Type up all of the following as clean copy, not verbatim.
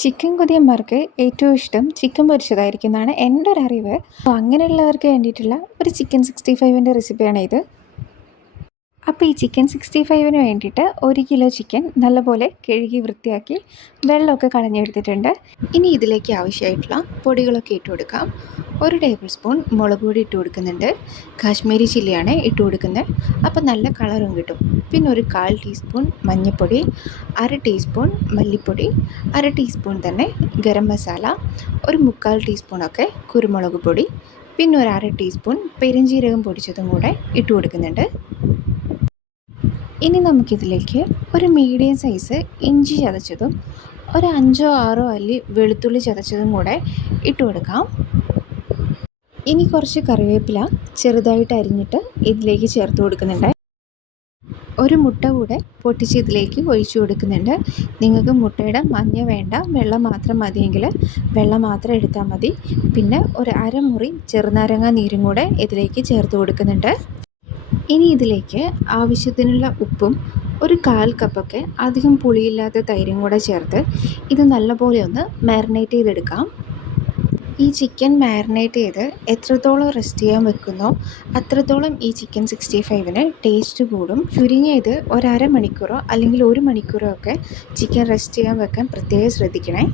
Chicken കൊതിയന്മാർക്ക് ഏറ്റവും ഇഷ്ടം chicken പൊരിച്ചതായിരിക്കും എൻ്റെ ഒരു അറിവ്. അപ്പോൾ അങ്ങനെയുള്ളവർക്ക് വേണ്ടിയിട്ടുള്ള ഒരു ചിക്കൻ 65ൻ്റെ റെസിപ്പിയാണ് ഇത്. അപ്പോൾ ഈ ചിക്കൻ 65ന് വേണ്ടിയിട്ട് 1 കിലോ ചിക്കൻ നല്ലപോലെ കഴുകി വൃത്തിയാക്കി വെള്ളമൊക്കെ കളഞ്ഞെടുത്തിട്ടുണ്ട്. ഇനി ഇതിലേക്ക് ആവശ്യമായിട്ടുള്ള പൊടികളൊക്കെ ഇട്ട് കൊടുക്കാം. 1 ടേബിൾ സ്പൂൺ മുളക് പൊടി ഇട്ട് കൊടുക്കുന്നുണ്ട്. കാശ്മീരി ചില്ലിയാണ് ഇട്ട് കൊടുക്കുന്നത്, അപ്പോൾ നല്ല കളറും കിട്ടും. പിന്നെ ഒരു 1/4 ടീസ്പൂൺ മഞ്ഞൾപ്പൊടി, 1/2 ടീസ്പൂൺ മല്ലിപ്പൊടി, 1/2 ടീസ്പൂൺ തന്നെ ഗരം മസാല, ഒരു 3/4 ടീസ്പൂണൊക്കെ കുരുമുളക് പൊടി, പിന്നെ ഒരു 1/2 ടീസ്പൂൺ പെരുംജീരകം പൊടിച്ചതും കൂടെ ഇട്ട് കൊടുക്കുന്നുണ്ട്. ഇനി നമുക്കിതിലേക്ക് ഒരു മീഡിയം സൈസ് ഇഞ്ചി ചതച്ചതും ഒരു 5-6 അല്ലി വെളുത്തുള്ളി ചതച്ചതും കൂടെ ഇട്ട് കൊടുക്കാം. ഇനി കുറച്ച് കറിവേപ്പില ചെറുതായിട്ട് അരിഞ്ഞിട്ട് ഇതിലേക്ക് ചേർത്ത് കൊടുക്കുന്നുണ്ട്. ഒരു മുട്ട കൂടെ പൊട്ടിച്ച് ഇതിലേക്ക് ഒഴിച്ചു കൊടുക്കുന്നുണ്ട്. നിങ്ങൾക്ക് മുട്ടയുടെ മഞ്ഞ വേണ്ട, വെള്ളം മാത്രം മതിയെങ്കിൽ വെള്ളം മാത്രം എടുത്താൽ മതി. പിന്നെ ഒരു അരമുറി ചെറുനാരങ്ങ നീരും കൂടെ ഇതിലേക്ക് ചേർത്ത് കൊടുക്കുന്നുണ്ട്. ഇനി ഇതിലേക്ക് ആവശ്യത്തിനുള്ള ഉപ്പും ഒരു 1/4 കപ്പൊക്കെ അധികം പുളിയില്ലാത്ത തൈരും കൂടെ ചേർത്ത് ഇത് നല്ലപോലെ ഒന്ന് മാരിനേറ്റ് ചെയ്തെടുക്കാം. ഈ ചിക്കൻ മാരിനേറ്റ് ചെയ്ത് എത്രത്തോളം റെസ്റ്റ് ചെയ്യാൻ വെക്കുന്നോ അത്രത്തോളം ഈ ചിക്കൻ 65ന് ടേസ്റ്റ് കൂടും. ചുരുങ്ങിയത് ഒരു അരമണിക്കൂറോ അല്ലെങ്കിൽ 1 മണിക്കൂറോ ഒക്കെ ചിക്കൻ റെസ്റ്റ് ചെയ്യാൻ വെക്കാൻ പ്രത്യേകം ശ്രദ്ധിക്കണേ.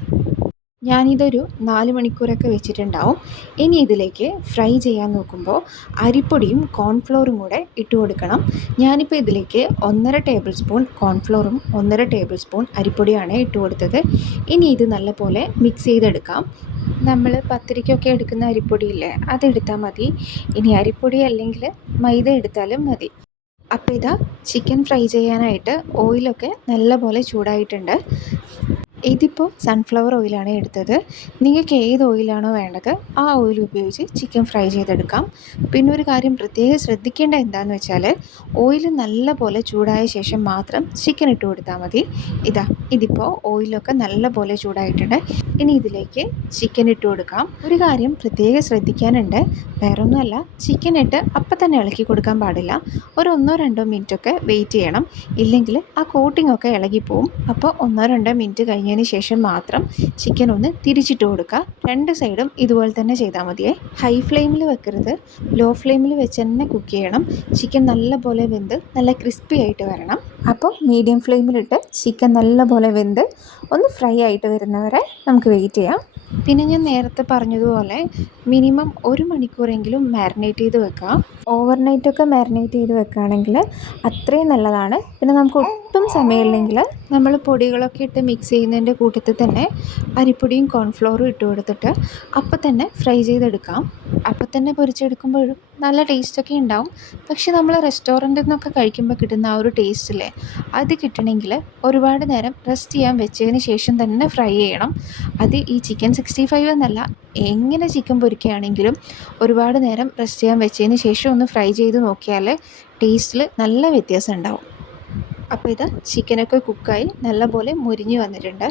ഞാനിതൊരു 4 മണിക്കൂറൊക്കെ വെച്ചിട്ടുണ്ടാവും. ഇനി ഇതിലേക്ക് ഫ്രൈ ചെയ്യാൻ നോക്കുമ്പോൾ അരിപ്പൊടിയും കോൺഫ്ലോറും കൂടെ ഇട്ട് കൊടുക്കണം. ഞാനിപ്പോൾ ഇതിലേക്ക് 1.5 ടേബിൾ സ്പൂൺ കോൺഫ്ലോറും 1.5 ടേബിൾ സ്പൂൺ അരിപ്പൊടിയാണ് ഇട്ട് കൊടുത്തത്. ഇനി ഇത് നല്ലപോലെ മിക്സ് ചെയ്തെടുക്കാം. നമ്മൾ പത്തിരിക്കൊക്കെ എടുക്കുന്ന അരിപ്പൊടിയില്ലേ, അതെടുത്താൽ മതി. ഇനി അരിപ്പൊടി അല്ലെങ്കിൽ മൈദ എടുത്താലും മതി. അപ്പോൾ ഇതാ ചിക്കൻ ഫ്രൈ ചെയ്യാനായിട്ട് ഓയിലൊക്കെ നല്ലപോലെ ചൂടായിട്ടുണ്ട്. ഇതിപ്പോൾ സൺഫ്ലവർ ഓയിലാണ് എടുത്തത്. നിങ്ങൾക്ക് ഏത് ഓയിലാണോ വേണ്ടത് ആ ഓയിൽ ഉപയോഗിച്ച് ചിക്കൻ ഫ്രൈ ചെയ്തെടുക്കാം. പിന്നെ ഒരു കാര്യം പ്രത്യേകം ശ്രദ്ധിക്കേണ്ട എന്താണെന്ന് വെച്ചാൽ ഓയിൽ നല്ലപോലെ ചൂടായ ശേഷം മാത്രം ചിക്കൻ ഇട്ട് കൊടുത്താൽ മതി. ഇതിപ്പോൾ ഓയിലൊക്കെ നല്ലപോലെ ചൂടായിട്ടുണ്ട്. ഇനി ഇതിലേക്ക് ചിക്കൻ ഇട്ട് കൊടുക്കാം. ഒരു കാര്യം പ്രത്യേകം ശ്രദ്ധിക്കാനുണ്ട്, വേറൊന്നുമല്ല, ചിക്കൻ ഇട്ട് അപ്പം തന്നെ ഇളക്കി കൊടുക്കാൻ പാടില്ല. ഒരു 1-2 മിനിറ്റൊക്കെ വെയിറ്റ് ചെയ്യണം, ഇല്ലെങ്കിൽ ആ കോട്ടിംഗ് ഒക്കെ ഇളകിപ്പോവും. അപ്പോൾ 1-2 മിനിറ്റ് കഴിഞ്ഞതിന് ശേഷം മാത്രം ചിക്കൻ ഒന്ന് തിരിച്ചിട്ട് കൊടുക്കുക. 2 സൈഡും ഇതുപോലെ തന്നെ ചെയ്താൽ മതിയേ. ഹൈ ഫ്ലെയിമിൽ വെക്കരുത്, ലോ ഫ്ലെയിമിൽ വെച്ച് തന്നെ കുക്ക് ചെയ്യണം. ചിക്കൻ നല്ലപോലെ വെന്ത് നല്ല ക്രിസ്പി ആയിട്ട് വരണം. അപ്പോൾ മീഡിയം ഫ്ലെയിമിലിട്ട് ചിക്കൻ നല്ലപോലെ വെന്ത് ഒന്ന് ഫ്രൈ ആയിട്ട് വരുന്നവരെ നമുക്ക് വെയിറ്റ് ചെയ്യാം. പിന്നെ ഞാൻ നേരത്തെ പറഞ്ഞതുപോലെ മിനിമം 1 മണിക്കൂറെങ്കിലും മാരിനേറ്റ് ചെയ്ത് വെക്കുക. ഓവർനൈറ്റൊക്കെ മാരിനേറ്റ് ചെയ്ത് വെക്കുകയാണെങ്കിൽ അത്രയും നല്ലതാണ്. പിന്നെ നമുക്ക് ഒട്ടും സമയമില്ലെങ്കിൽ നമ്മൾ പൊടികളൊക്കെ ഇട്ട് മിക്സ് ചെയ്യുന്നതിൻ്റെ കൂട്ടത്തിൽ തന്നെ അരിപ്പൊടിയും കോൺഫ്ലോറും ഇട്ട് കൊടുത്തിട്ട് അപ്പം തന്നെ ഫ്രൈ ചെയ്തെടുക്കാം. അപ്പം തന്നെ പൊരിച്ചെടുക്കുമ്പോഴും നല്ല ടേസ്റ്റൊക്കെ ഉണ്ടാവും. പക്ഷെ നമ്മൾ റെസ്റ്റോറൻറ്റിൽ നിന്നൊക്കെ കഴിക്കുമ്പോൾ കിട്ടുന്ന ആ ഒരു ടേസ്റ്റില്ലേ, അത് കിട്ടണമെങ്കിൽ ഒരുപാട് നേരം റെസ്റ്റ് ചെയ്യാൻ വെച്ചതിന് ശേഷം തന്നെ ഫ്രൈ ചെയ്യണം. അത് ഈ ചിക്കൻ 65 എന്നല്ല, എങ്ങനെ ചിക്കൻ പൊരിക്കുകയാണെങ്കിലും ഒരുപാട് നേരം റെസ്റ്റ് ചെയ്യാൻ വെച്ചതിന് ശേഷം ഒന്ന് ഫ്രൈ ചെയ്ത് നോക്കിയാൽ ടേസ്റ്റിൽ നല്ല വ്യത്യാസം ഉണ്ടാവും. അപ്പോൾ ഇത് ചിക്കനൊക്കെ കുക്കായി നല്ലപോലെ മുരിഞ്ഞ് വന്നിട്ടുണ്ട്.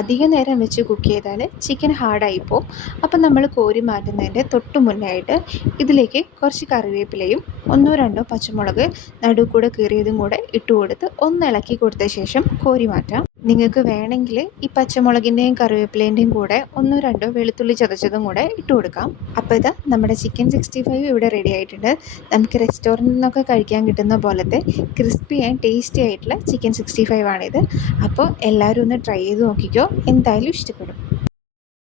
അധികം നേരം വെച്ച് കുക്ക് ചെയ്താൽ ചിക്കൻ ഹാർഡായിപ്പോവും. അപ്പം നമ്മൾ കോരി മാറ്റുന്നതിൻ്റെ തൊട്ട് മുന്നേ ആയിട്ട് ഇതിലേക്ക് കുറച്ച് കറിവേപ്പിലയും 1-2 പച്ചമുളക് നടുവ് കൂടെ കീറിയതും കൂടെ ഇട്ട് കൊടുത്ത് ഒന്ന് ഇളക്കി കൊടുത്ത ശേഷം കോരി മാറ്റാം. നിങ്ങൾക്ക് വേണമെങ്കിൽ ഈ പച്ചമുളകിൻ്റെയും കറിവേപ്പിലേൻ്റെയും കൂടെ 1-2 വെളുത്തുള്ളി ചതച്ചതും കൂടെ ഇട്ട് കൊടുക്കാം. അപ്പോൾ ഇത് നമ്മുടെ ചിക്കൻ 65 ഇവിടെ റെഡി ആയിട്ടുണ്ട്. നമുക്ക് റെസ്റ്റോറൻറ്റിൽ നിന്നൊക്കെ കഴിക്കാൻ കിട്ടുന്ന പോലത്തെ ക്രിസ്പി ആൻഡ് ടേസ്റ്റി ആയിട്ടുള്ള ചിക്കൻ 65 ആണിത്. അപ്പോൾ എല്ലാവരും ഒന്ന് ട്രൈ ചെയ്ത് നോക്കിക്കോ, എന്തായാലും ഇഷ്ടപ്പെടും.